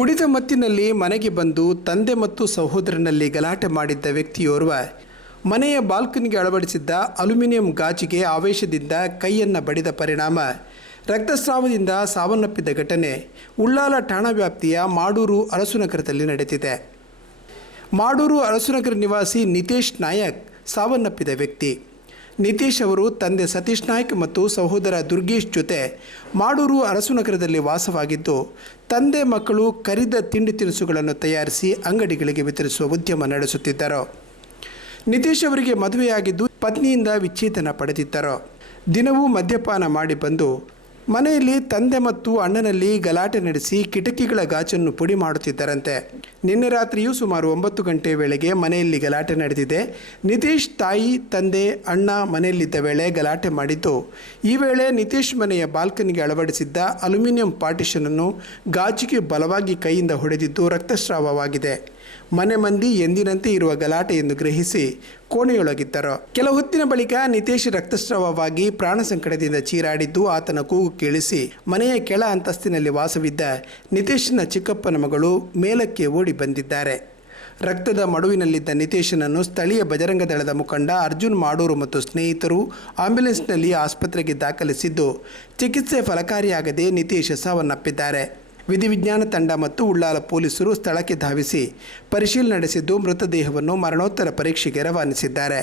ಕುಡಿದ ಮತ್ತಿನಲ್ಲಿ ಮನೆಗೆ ಬಂದು ತಂದೆ ಮತ್ತು ಸಹೋದರನಲ್ಲಿ ಗಲಾಟೆ ಮಾಡಿದ್ದ ವ್ಯಕ್ತಿಯೋರ್ವ ಮನೆಯ ಬಾಲ್ಕನಿಗೆ ಅಳವಡಿಸಿದ್ದ ಅಲ್ಯೂಮಿನಿಯಂ ಗಾಜಿಗೆ ಆವೇಶದಿಂದ ಕೈಯನ್ನು ಬಡಿದ ಪರಿಣಾಮ, ರಕ್ತಸ್ರಾವದಿಂದ ಸಾವನ್ನಪ್ಪಿದ ಘಟನೆ, ಉಳ್ಳಾಲ ಠಾಣಾ ವ್ಯಾಪ್ತಿಯ ಮಾಡೂರು ಅರಸುನಗರದಲ್ಲಿ ನಡೆದಿದೆ. ಮಾಡೂರು ಅರಸುನಗರ ನಿವಾಸಿ ನಿತೇಶ್ ನಾಯಕ್ ಸಾವನ್ನಪ್ಪಿದ ವ್ಯಕ್ತಿ. ನಿತೇಶ್ ಅವರು ತಂದೆ ಸತೀಶ್ ನಾಯ್ಕ್ ಮತ್ತು ಸಹೋದರ ದುರ್ಗೇಶ್ ಜೊತೆ ಮಾಡೂರು ಅರಸುನಗರದಲ್ಲಿ ವಾಸವಾಗಿದ್ದು, ತಂದೆ ಮಕ್ಕಳು ಕರಿದ ತಿಂಡಿ ತಿನಿಸುಗಳನ್ನು ತಯಾರಿಸಿ ಅಂಗಡಿಗಳಿಗೆ ವಿತರಿಸುವ ಉದ್ಯಮ ನಡೆಸುತ್ತಿದ್ದರು. ನಿತೀಶ್ ಅವರಿಗೆ ಮದುವೆಯಾಗಿದ್ದು, ಪತ್ನಿಯಿಂದ ವಿಚ್ಛೇದನ ಪಡೆದಿದ್ದರು. ದಿನವೂ ಮದ್ಯಪಾನ ಮಾಡಿ ಬಂದು ಮನೆಯಲ್ಲಿ ತಂದೆ ಮತ್ತು ಅಣ್ಣನಲ್ಲಿ ಗಲಾಟೆ ನಡೆಸಿ ಕಿಟಕಿಗಳ ಗಾಜನ್ನು ಪುಡಿ ಮಾಡುತ್ತಿದ್ದರಂತೆ. ನಿನ್ನೆ ರಾತ್ರಿಯೂ ಸುಮಾರು ಒಂಬತ್ತು ಗಂಟೆ ವೇಳೆಗೆ ಮನೆಯಲ್ಲಿ ಗಲಾಟೆ ನಡೆದಿದೆ. ನಿತೀಶ್ ತಾಯಿ, ತಂದೆ, ಅಣ್ಣ ಮನೆಯಲ್ಲಿದ್ದ ವೇಳೆ ಗಲಾಟೆ ಮಾಡಿದ್ದು. ಈ ವೇಳೆ ನಿತೀಶ್ ಮನೆಯ ಬಾಲ್ಕನಿಗೆ ಅಳವಡಿಸಿದ್ದ ಅಲ್ಯೂಮಿನಿಯಂ ಪಾರ್ಟಿಷನನ್ನು ಗಾಜಿಗೆ ಬಲವಾಗಿ ಕೈಯಿಂದ ಹೊಡೆದಿದ್ದು ರಕ್ತಸ್ರಾವವಾಗಿದೆ. ಮನೆ ಮಂದಿ ಎಂದಿನಂತೆ ಇರುವ ಗಲಾಟೆ ಎಂದು ಗ್ರಹಿಸಿ ಕೋಣೆಯೊಳಗಿದ್ದರು. ಕೆಲ ಹೊತ್ತಿನ ಬಳಿಕ ನಿತೇಶ್ ರಕ್ತಸ್ರಾವವಾಗಿ ಪ್ರಾಣ ಸಂಕಟದಿಂದ ಚೀರಾಡಿದ್ದು ಆತನ ಕೂಗು ಕೇಳಿಸಿ ಮನೆಯ ಕೆಳ ಅಂತಸ್ತಿನಲ್ಲಿ ವಾಸವಿದ್ದ ನಿತೇಶ್ನ ಚಿಕ್ಕಪ್ಪನ ಮಗಳು ಮೇಲಕ್ಕೆ ಓಡಿ ಬಂದಿದ್ದಾರೆ. ರಕ್ತದ ಮಡುವಿನಲ್ಲಿದ್ದ ನಿತೇಶನನ್ನು ಸ್ಥಳೀಯ ಬಜರಂಗ ದಳದ ಮುಖಂಡ ಅರ್ಜುನ್ ಮಾಡೂರು ಮತ್ತು ಸ್ನೇಹಿತರು ಆಂಬ್ಯುಲೆನ್ಸ್ನಲ್ಲಿ ಆಸ್ಪತ್ರೆಗೆ ದಾಖಲಿಸಿದ್ದು ಚಿಕಿತ್ಸೆ ಫಲಕಾರಿಯಾಗದೆ ನಿತೇಶ್ ಸಾವನ್ನಪ್ಪಿದ್ದಾರೆ. ವಿಧಿವಿಜ್ಞಾನ ತಂಡ ಮತ್ತು ಉಳ್ಳಾಲ ಪೊಲೀಸರು ಸ್ಥಳಕ್ಕೆ ಧಾವಿಸಿ ಪರಿಶೀಲನೆ ನಡೆಸಿದ್ದು ಮೃತದೇಹವನ್ನು ಮರಣೋತ್ತರ ಪರೀಕ್ಷೆಗೆ ರವಾನಿಸಿದ್ದಾರೆ.